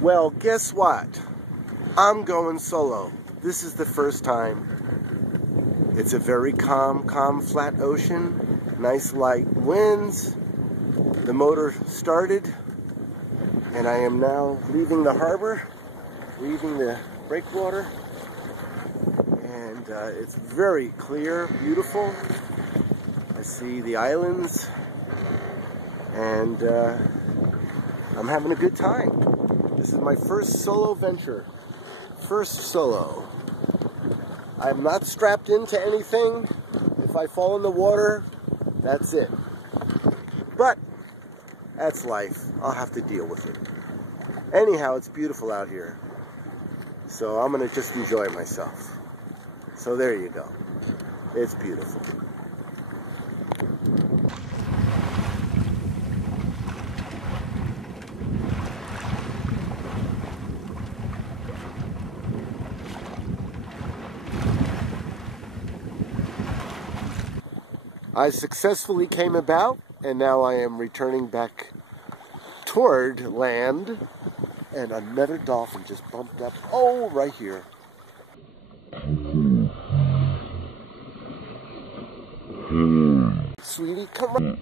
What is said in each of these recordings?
Well, guess what? I'm going solo. This is the first time. It's a very calm, flat ocean. Nice light winds. The motor started, and I am now leaving the harbor, leaving the breakwater, and it's very clear, beautiful. I see the islands, and I'm having a good time. This is my first solo venture. First solo. I'm not strapped into anything. If I fall in the water, that's it. But that's life. I'll have to deal with it. Anyhow, it's beautiful out here. So I'm going to just enjoy myself. So there you go. It's beautiful. I successfully came about, and now I am returning back toward land, and another dolphin just bumped up, oh, right here. Sweetie, come on.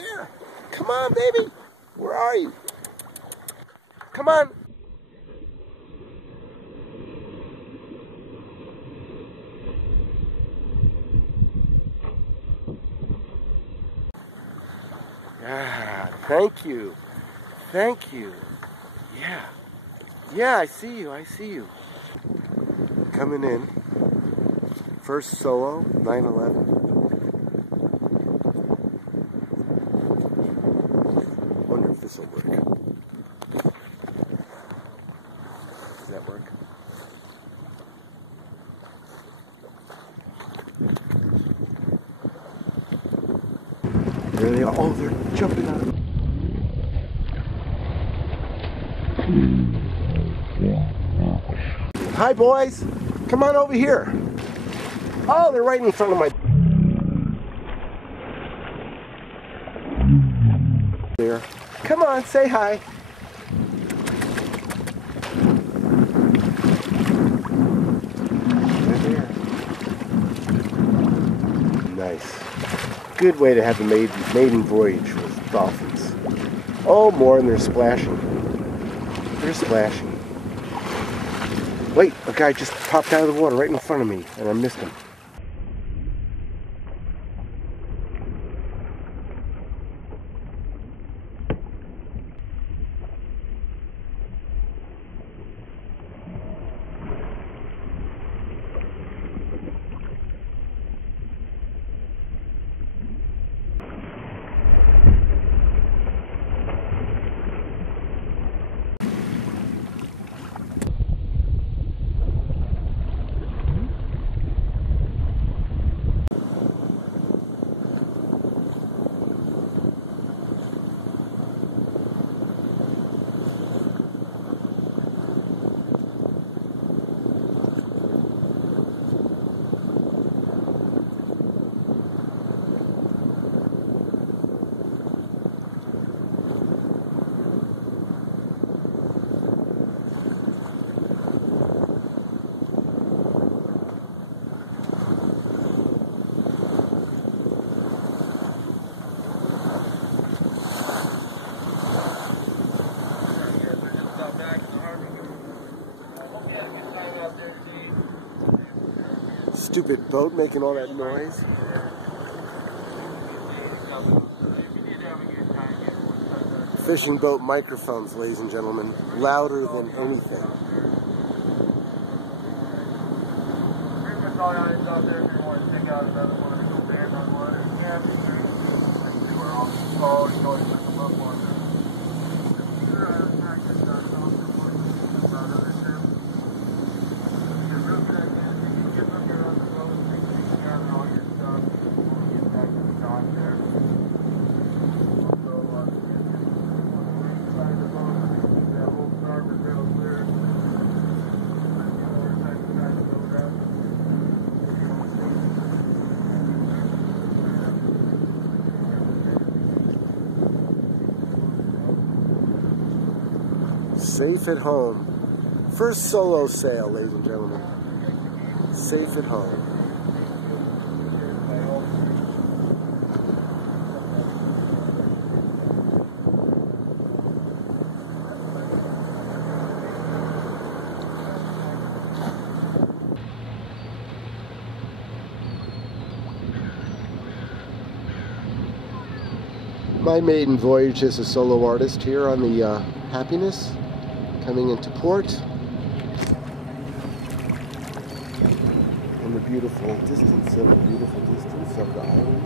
Yeah. Come on, baby. Where are you? Come on. Ah, thank you. Thank you. Yeah. Yeah, I see you. I see you. Coming in. First solo, 9/11. Wonder if this will work. Does that work? There they are. Oh, they're jumping out. Hi, boys. Come on over here. Oh, they're right in front of my... There. Come on, say hi. They're there. Nice. Good way to have a maiden voyage with dolphins. Oh, more, and they're splashing. They're splashing. Wait, a guy just popped out of the water right in front of me, and I missed him. Stupid boat making all that noise. Fishing boat microphones, ladies and gentlemen, louder than anything. Safe at home. First solo sail, ladies and gentlemen. Safe at home. My maiden voyage as a solo artist here on the Happiness, coming into port. And the beautiful distance of the island.